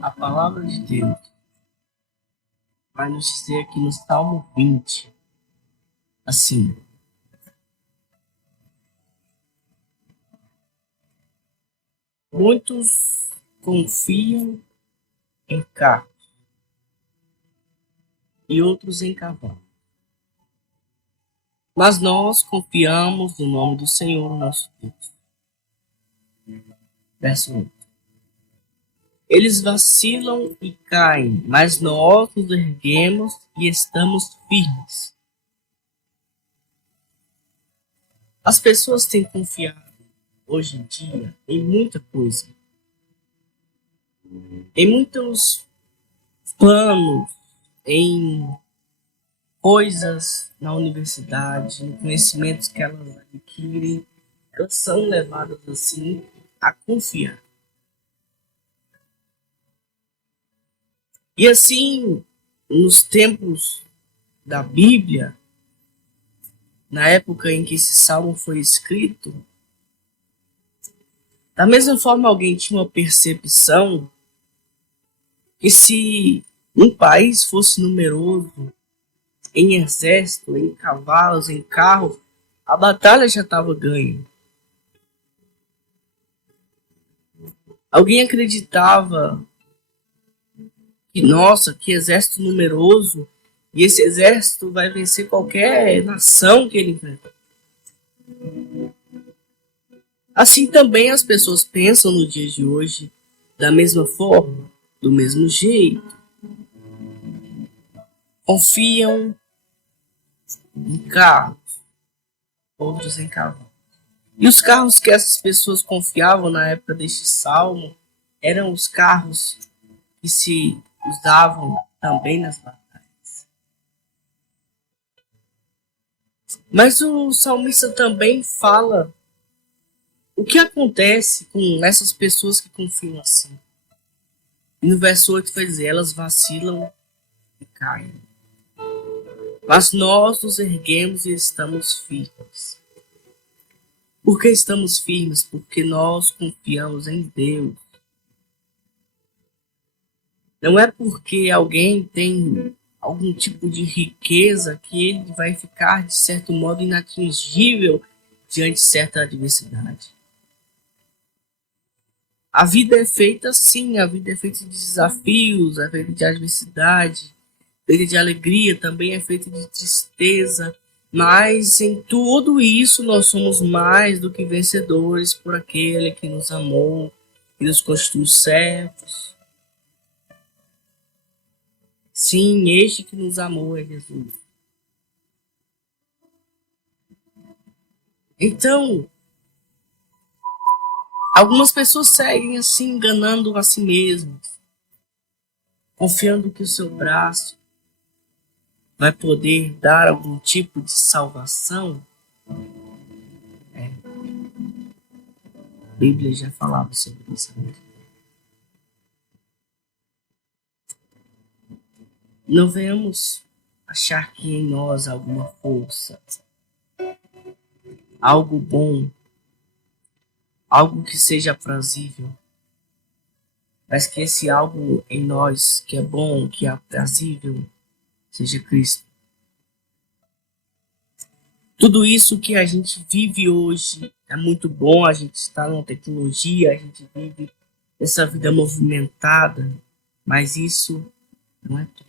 A palavra de Deus vai nos dizer aqui no Salmo 20, assim: muitos confiam em carros e outros em cavalos, mas nós confiamos no nome do Senhor nosso Deus. Verso 1. Eles vacilam e caem, mas nós nos erguemos e estamos firmes. As pessoas têm confiado hoje em dia em muita coisa, em muitos planos, em coisas na universidade, em conhecimentos que elas adquirem, elas são levadas assim a confiar. E assim, nos tempos da Bíblia, na época em que esse salmo foi escrito, da mesma forma alguém tinha uma percepção que se um país fosse numeroso, em exército, em cavalos, em carro, a batalha já estava ganha. Alguém acreditava que, nossa, que exército numeroso, e esse exército vai vencer qualquer nação que ele enfrentar. Assim também as pessoas pensam no dia de hoje, da mesma forma, do mesmo jeito. Confiam em carros, outros em cavalos. E os carros que essas pessoas confiavam na época deste salmo eram os carros que se usavam também nas batalhas. Mas o salmista também fala o que acontece com essas pessoas que confiam assim. E no verso 8 vai dizer: elas vacilam e caem, mas nós nos erguemos e estamos firmes. Por que estamos firmes? Porque nós confiamos em Deus. Não é porque alguém tem algum tipo de riqueza que ele vai ficar, de certo modo, inatingível diante de certa adversidade. A vida é feita assim, a vida é feita de desafios, é feita de adversidade, feita de alegria, também é feita de tristeza. Mas em tudo isso nós somos mais do que vencedores por aquele que nos amou e nos constituiu servos. Sim, este que nos amou é Jesus. Então, algumas pessoas seguem assim, enganando a si mesmas, confiando que o seu braço vai poder dar algum tipo de salvação. A Bíblia já falava sobre isso. Não venhamos achar que em nós há alguma força, algo bom, algo que seja aprazível, mas que esse algo em nós que é bom, que é aprazível, seja Cristo. Tudo isso que a gente vive hoje é muito bom, a gente está na tecnologia, a gente vive essa vida movimentada, mas isso não é tudo.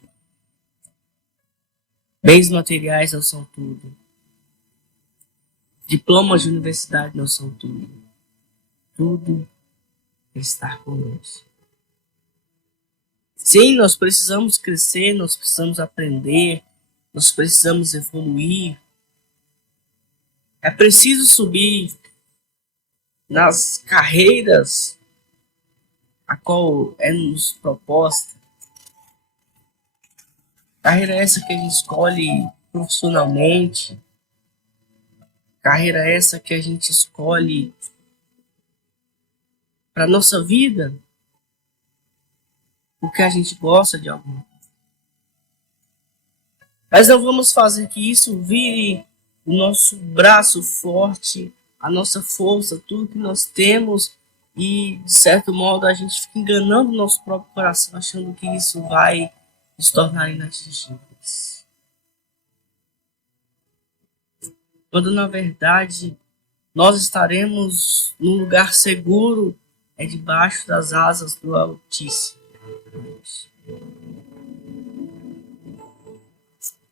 Bens materiais não são tudo. Diplomas de universidade não são tudo. Tudo é estar conosco. Sim, nós precisamos crescer, nós precisamos aprender, nós precisamos evoluir. É preciso subir nas carreiras a qual é nos proposta. Carreira essa que a gente escolhe profissionalmente. Carreira essa que a gente escolhe para nossa vida, porque a gente gosta de algo. Mas não vamos fazer que isso vire o nosso braço forte, a nossa força, tudo que nós temos, E, de certo modo, a gente fica enganando o nosso próprio coração, achando que isso vai nos tornar inatingíveis. Quando, na verdade, nós estaremos num lugar seguro, é debaixo das asas do Altíssimo.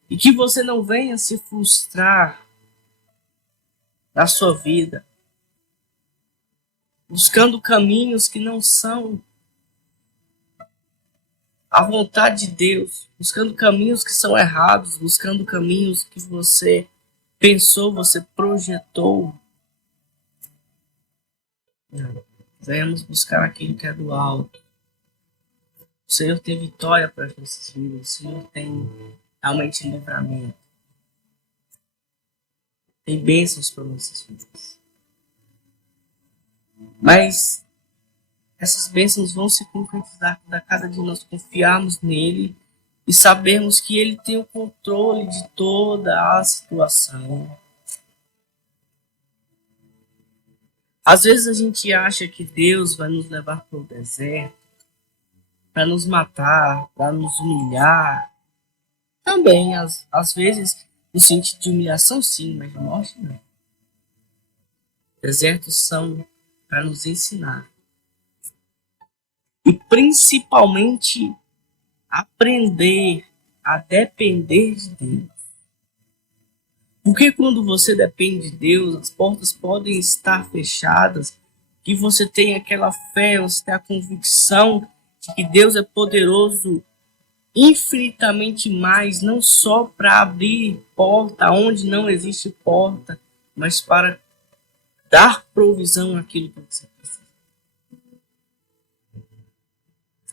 E que você não venha se frustrar na sua vida, buscando caminhos que não são a vontade de Deus, buscando caminhos que são errados, buscando caminhos que você pensou, você projetou. Não. Venhamos buscar aquilo que é do alto. O Senhor tem vitória para as nossas vidas, o Senhor tem realmente livramento, tem bênçãos para nossas vidas. Mas essas bênçãos vão se concretizar quando a cada dia nós confiarmos nele e sabermos que ele tem o controle de toda a situação. Às vezes a gente acha que Deus vai nos levar para o deserto, para nos matar, para nos humilhar. Também, às vezes, no sentido de humilhação, sim, mas de morte, não. Desertos são para nos ensinar. E principalmente aprender a depender de Deus. Porque quando você depende de Deus, as portas podem estar fechadas, que você tem aquela fé, você tem a convicção de que Deus é poderoso infinitamente mais, não só para abrir porta onde não existe porta, mas para dar provisão àquilo que você precisa.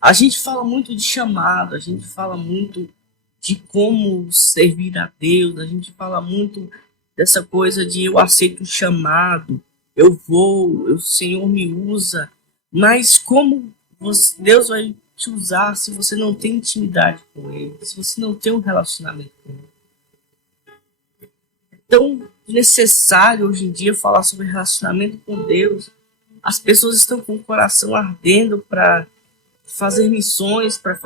A gente fala muito de chamado, a gente fala muito de como servir a Deus, a gente fala muito dessa coisa de eu aceito o chamado, eu vou, o Senhor me usa, mas como Deus vai te usar se você não tem intimidade com Ele, se você não tem um relacionamento com Ele? É tão necessário hoje em dia falar sobre relacionamento com Deus. As pessoas estão com o coração ardendo para fazer missões, para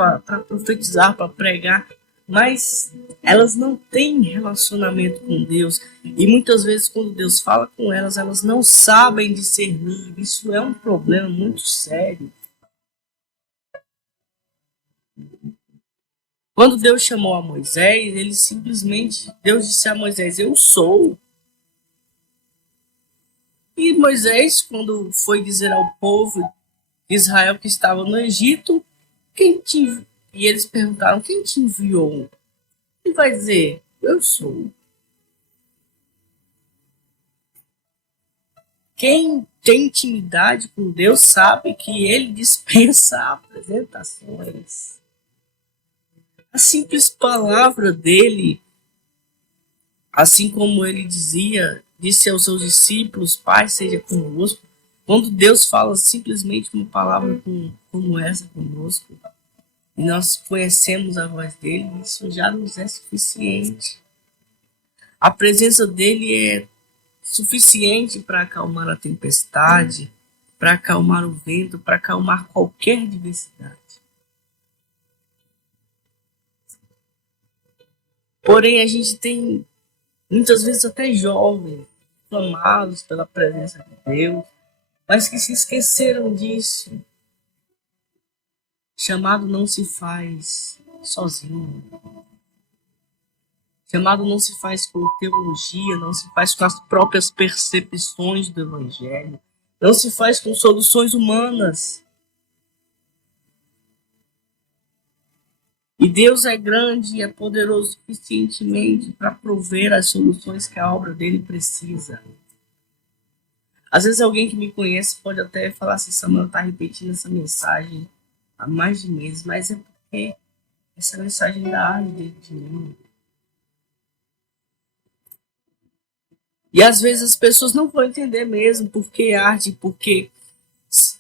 profetizar, para pregar, mas elas não têm relacionamento com Deus. E muitas vezes, quando Deus fala com elas, elas não sabem discernir. Isso é um problema muito sério. Quando Deus chamou a Moisés, ele simplesmente, Deus disse a Moisés, eu sou. E Moisés, quando foi dizer ao povo de Israel que estava no Egito, e eles perguntaram, quem te enviou? Ele vai dizer, eu sou. Quem tem intimidade com Deus sabe que ele dispensa apresentações. A simples palavra dele, assim como ele disse aos seus discípulos, Pai seja conosco. Quando Deus fala simplesmente uma palavra como essa conosco, e nós conhecemos a voz dele, isso já nos é suficiente. A presença dele é suficiente para acalmar a tempestade, para acalmar o vento, para acalmar qualquer adversidade. Porém, a gente tem muitas vezes até jovens clamados pela presença de Deus, mas que se esqueceram disso. Chamado não se faz sozinho. Chamado não se faz com teologia, não se faz com as próprias percepções do Evangelho, não se faz com soluções humanas. E Deus é grande e é poderoso suficientemente para prover as soluções que a obra dele precisa. Às vezes alguém que me conhece pode até falar assim, Samuel está repetindo essa mensagem há mais de meses, mas é porque essa mensagem ainda arde dentro de mim. E às vezes as pessoas não vão entender mesmo porque arde, porque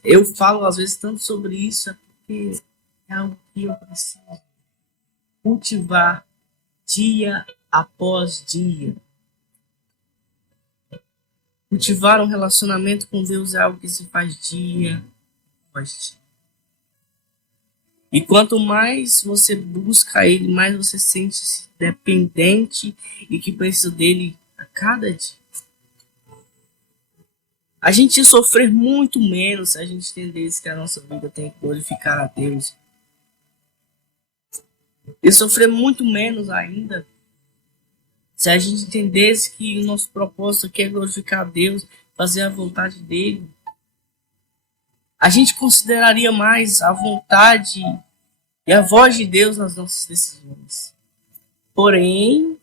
eu falo às vezes tanto sobre isso, é porque é algo que eu preciso cultivar dia após dia. Cultivar um relacionamento com Deus é algo que se faz dia após dia. E quanto mais você busca Ele, mais você sente-se dependente e que precisa dele a cada dia. A gente ia sofrer muito menos se a gente entendesse que a nossa vida tem que glorificar a Deus. E sofrer muito menos ainda se a gente entendesse que o nosso propósito aqui é glorificar a Deus, fazer a vontade dele. A gente consideraria mais a vontade e a voz de Deus nas nossas decisões. Porém,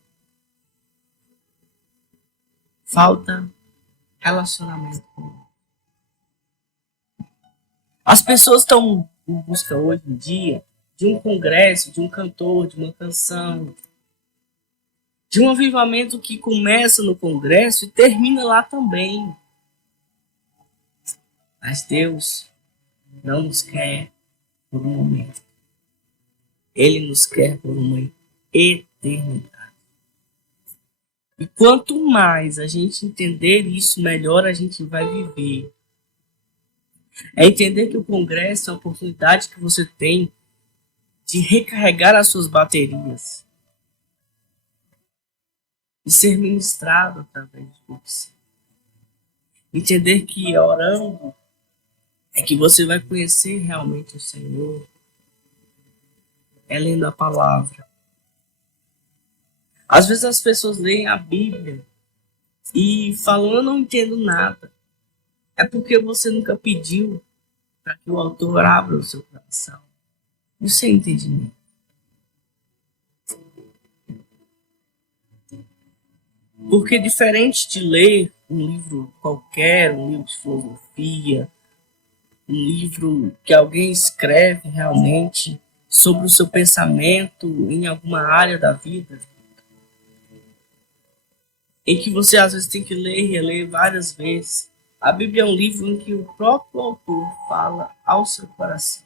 falta relacionamento com Ele. As pessoas estão em busca hoje em dia de um congresso, de um cantor, de uma canção, de um avivamento que começa no congresso e termina lá também. Mas Deus não nos quer por um momento. Ele nos quer por uma eternidade. E quanto mais a gente entender isso, melhor a gente vai viver. É entender que o congresso é uma oportunidade que você tem de recarregar as suas baterias, de ser ministrado através de você. Entender que orando é que você vai conhecer realmente o Senhor. É lendo a palavra. Às vezes as pessoas leem a Bíblia e falam, eu não entendo nada. É porque você nunca pediu para que o autor abra o seu coração. Isso é entendimento. Porque diferente de ler um livro qualquer, um livro de filosofia, um livro que alguém escreve realmente sobre o seu pensamento em alguma área da vida, em que você às vezes tem que ler e reler várias vezes. A Bíblia é um livro em que o próprio autor fala ao seu coração.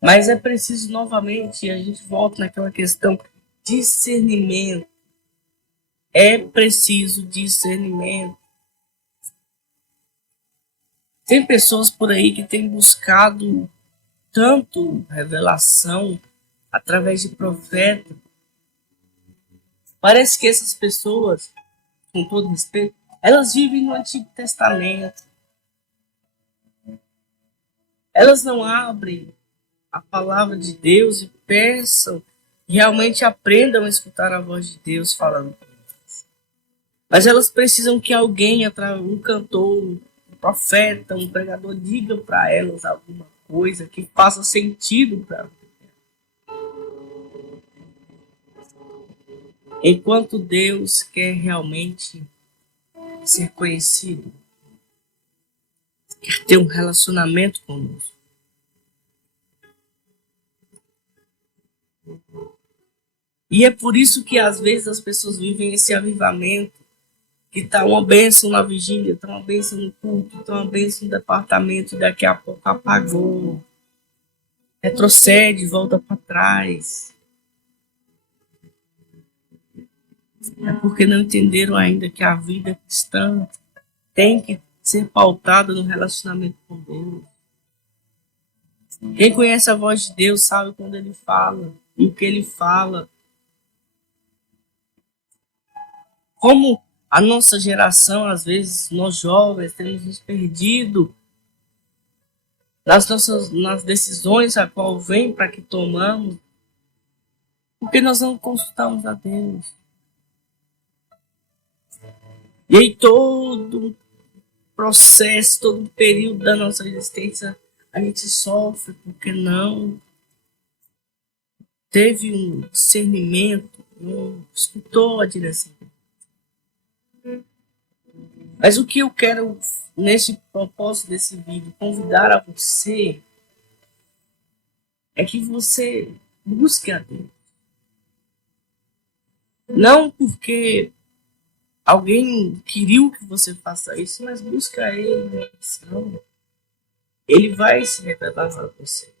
Mas é preciso novamente, a gente volta naquela questão, discernimento. É preciso discernimento. Tem pessoas por aí que têm buscado tanto revelação através de profeta. Parece que essas pessoas, com todo respeito, elas vivem no Antigo Testamento. Elas não abrem a palavra de Deus e pensam, realmente aprendam a escutar a voz de Deus falando. Mas elas precisam que alguém, um cantor, um profeta, um pregador, diga para elas alguma coisa que faça sentido para elas. Enquanto Deus quer realmente ser conhecido, quer ter um relacionamento conosco. E é por isso que às vezes as pessoas vivem esse avivamento, que está uma bênção na vigília, está uma bênção no culto, está uma bênção no departamento, e daqui a pouco apagou, retrocede, volta para trás. É porque não entenderam ainda que a vida cristã tem que ser pautada no relacionamento com Deus. Quem conhece a voz de Deus sabe quando ele fala e o que ele fala. Como a nossa geração, às vezes, nós jovens, temos nos perdido nas decisões a qual vem para que tomamos, porque nós não consultamos a Deus. E aí todo o processo, todo o período da nossa existência, a gente sofre porque não teve um discernimento, não escutou a direção. Mas o que eu quero, nesse propósito desse vídeo, convidar a você é que você busque a Deus. Não porque alguém queria que você faça isso, mas busca Ele na oração. Ele vai se revelar para você.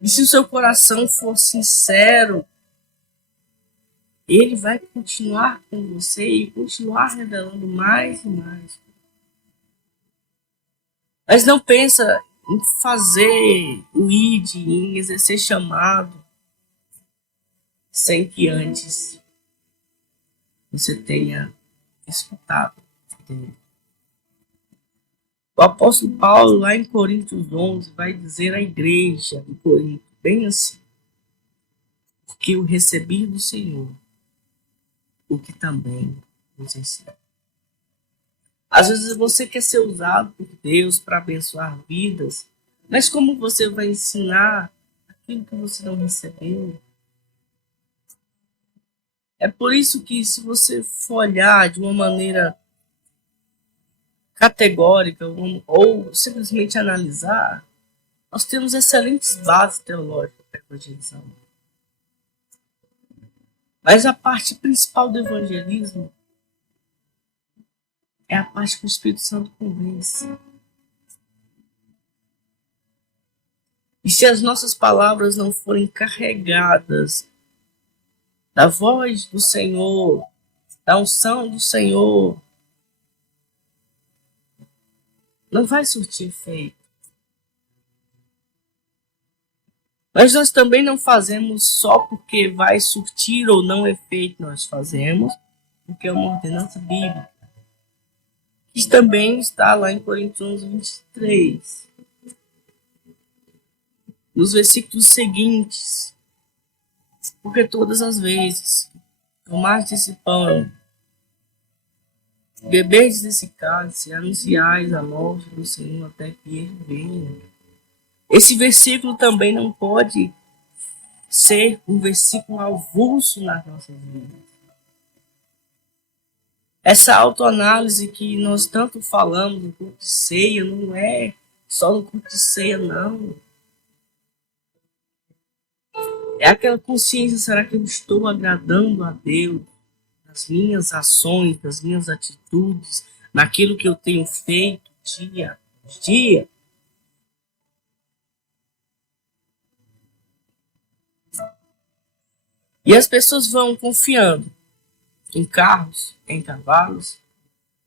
E se o seu coração for sincero, Ele vai continuar com você e continuar revelando mais e mais. Mas não pensa em fazer o ID, em exercer chamado, sem que antes você tenha escutado dele. O apóstolo Paulo, lá em Coríntios 11, vai dizer à igreja de Corinto, bem assim: porque eu recebi do Senhor o que também vos ensino. Às vezes você quer ser usado por Deus para abençoar vidas, mas como você vai ensinar aquilo que você não recebeu? É por isso que, se você for olhar de uma maneira categórica ou simplesmente analisar, nós temos excelentes bases teológicas para evangelizar. Mas a parte principal do evangelismo é a parte que o Espírito Santo convence. E se as nossas palavras não forem carregadas da voz do Senhor, da unção do Senhor, não vai surtir efeito. Mas nós também não fazemos só porque vai surtir ou não efeito, nós fazemos porque é uma ordenança bíblica. Que também está lá em Coríntios 23. Nos versículos seguintes: porque todas as vezes tomaste esse pão, bebeis desse cálice, anunciais a morte do Senhor até que ele venha. Esse versículo também não pode ser um versículo avulso nas nossas vidas. Essa autoanálise que nós tanto falamos no culto de ceia, não é só no culto de ceia, não. É aquela consciência: será que eu estou agradando a Deus nas minhas ações, nas minhas atitudes, naquilo que eu tenho feito dia a dia? E as pessoas vão confiando em carros, em cavalos,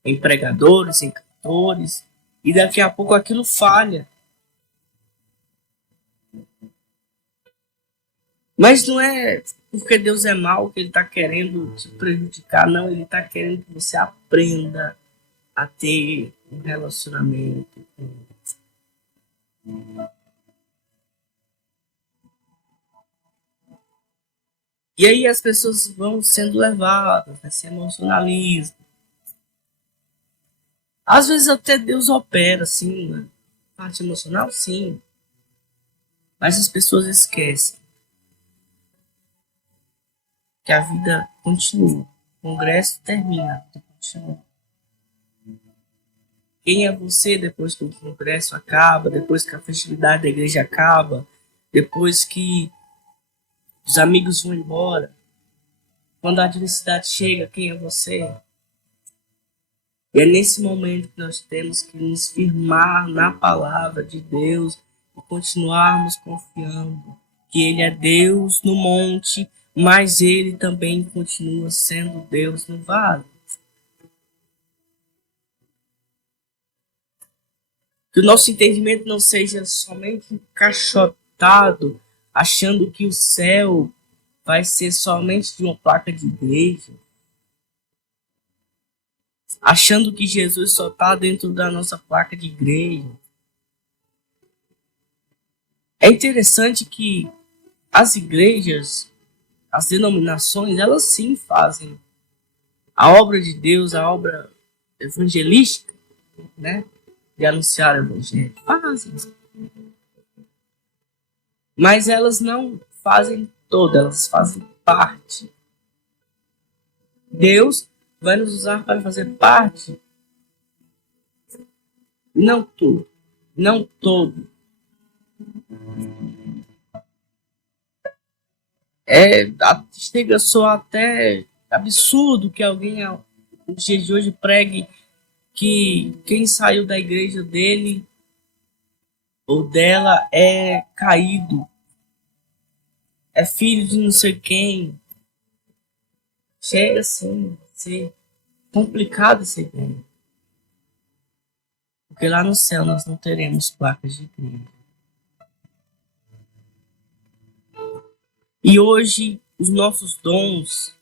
em pregadores, em cantores, e daqui a pouco aquilo falha. Mas não é porque Deus é mau que Ele está querendo te prejudicar, não. Ele está querendo que você aprenda a ter um relacionamento com Ele. E aí as pessoas vão sendo levadas nesse emocionalismo. Às vezes até Deus opera, assim, né? Parte emocional, sim. Mas as pessoas esquecem que a vida continua. O congresso termina, a vida continua. Quem é você depois que o congresso acaba, depois que a festividade da igreja acaba, depois que os amigos vão embora? Quando a adversidade chega, quem é você? E é nesse momento que nós temos que nos firmar na palavra de Deus e continuarmos confiando que Ele é Deus no monte, mas Ele também continua sendo Deus no vale. Que o nosso entendimento não seja somente encaixotado, achando que o céu vai ser somente de uma placa de igreja, achando que Jesus só está dentro da nossa placa de igreja. É interessante que as igrejas, as denominações, elas sim fazem a obra de Deus, a obra evangelística, né? De anunciar o evangelho. Fazem. Mas elas não fazem toda, elas fazem parte. Deus vai nos usar para fazer parte. Não tudo, não todo. Chega a soar até absurdo que alguém no dia de hoje pregue que quem saiu da igreja dele ou dela é caído, é filho de não sei quem. chega assim a ser complicado essa ideia. Porque lá no céu nós não teremos placas de igreja. E hoje os nossos dons,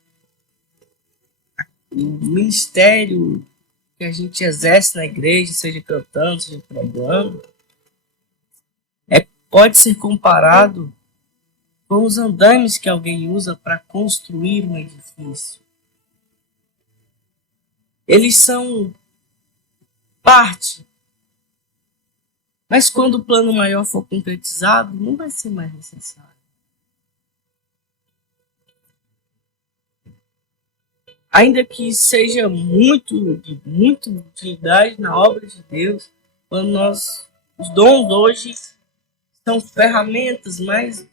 o ministério que a gente exerce na igreja, seja cantando, seja pregando, pode ser comparado com os andames que alguém usa para construir um edifício. Eles são parte, mas quando o plano maior for concretizado, não vai ser mais necessário. Ainda que seja muito de utilidade na obra de Deus, quando os dons hoje são ferramentas, mas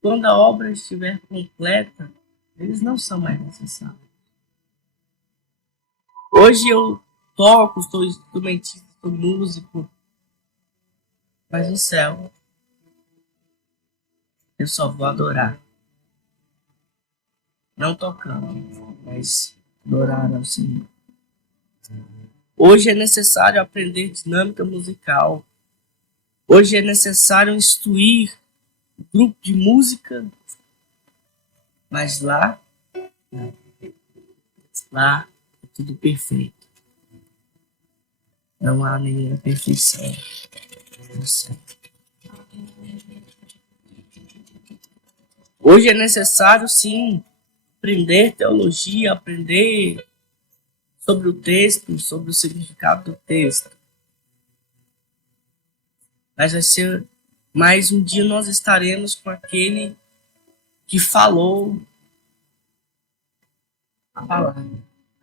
quando a obra estiver completa, eles não são mais necessários. Hoje eu toco, sou instrumentista, sou músico, mas no céu eu só vou adorar. Não tocando, mas adorar ao Senhor. Hoje é necessário aprender dinâmica musical. Hoje é necessário instruir o grupo de música, mas lá é tudo perfeito. Não há nenhuma perfeição no céu. Hoje é necessário, sim, aprender teologia, aprender sobre o texto, sobre o significado do texto. Mas vai ser mais um dia nós estaremos com aquele que falou a palavra,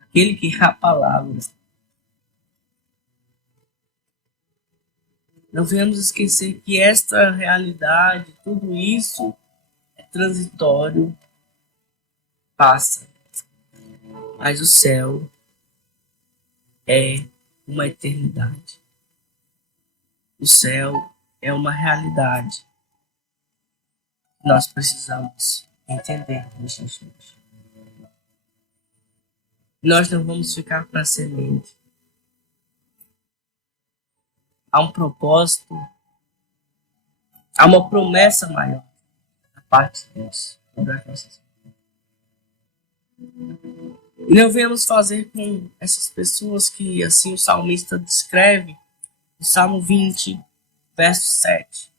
aquele que é a palavra. Não venhamos esquecer que esta realidade, tudo isso é transitório, passa. Mas o céu é uma eternidade. O céu é uma realidade. Nós precisamos entender neste instante. Nós não vamos ficar para semente. Há um propósito, há uma promessa maior da parte de Deus sobre as nossas vidas. E não venhamos fazer com essas pessoas que assim o salmista descreve no Salmo 20, verso 7.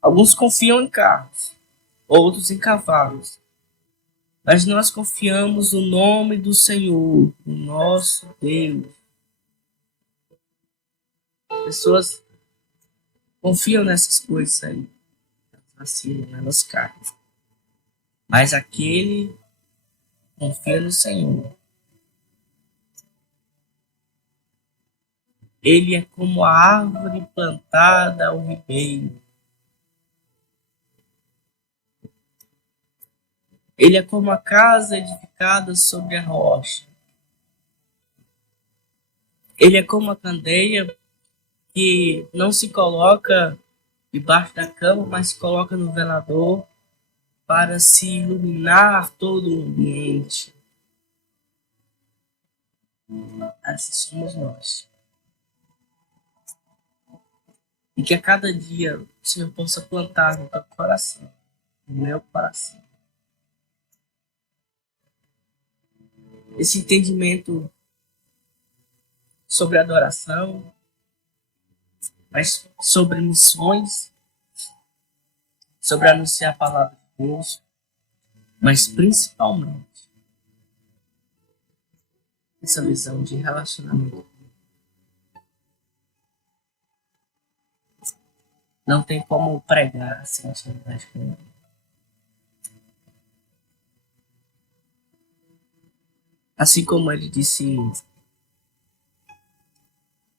Alguns confiam em carros, outros em cavalos, mas nós confiamos no nome do Senhor, no nosso Deus. Pessoas confiam nessas coisas aí, elas vacilam, elas caem. Mas aquele confia no Senhor, ele é como a árvore plantada ao ribeiro. Ele é como a casa edificada sobre a rocha. Ele é como a candeia que não se coloca debaixo da cama, mas se coloca no velador para se iluminar todo o ambiente. Assim somos nós. E que a cada dia o Senhor possa plantar no teu coração, no meu coração, esse entendimento sobre adoração, mas sobre missões, sobre anunciar a palavra de Deus, mas principalmente essa visão de relacionamento. Não tem como pregar sem intimidade com ele. Assim como ele disse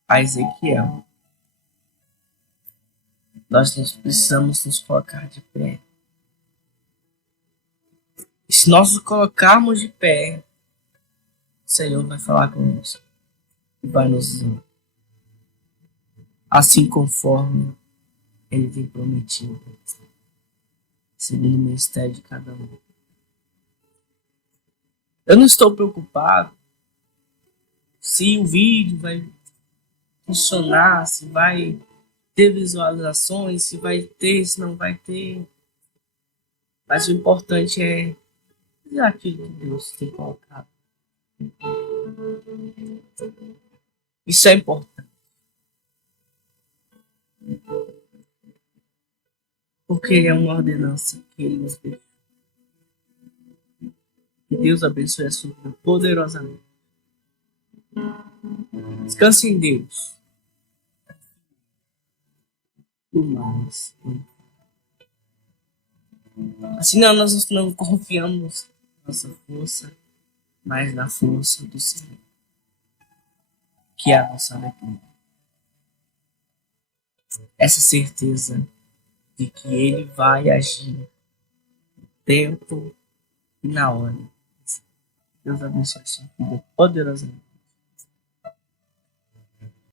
a Ezequiel, nós precisamos nos colocar de pé. E se nós nos colocarmos de pé, o Senhor vai falar conosco e vai nos usar. Assim conforme ele tem prometido, segundo o ministério de cada um. Eu não estou preocupado se o vídeo vai funcionar, se vai ter visualizações, se vai ter, se não vai ter. Mas o importante é aquilo que Deus tem colocado. Isso é importante. Porque é uma ordenança que Ele nos deu. Que Deus abençoe a sua vida poderosamente. Descanse em Deus. O mais. Assim nós não confiamos na nossa força, mas na força do Senhor, que é a nossa alegria. Essa certeza de que Ele vai agir no tempo e na hora. Deus abençoe a sua vida poderosamente.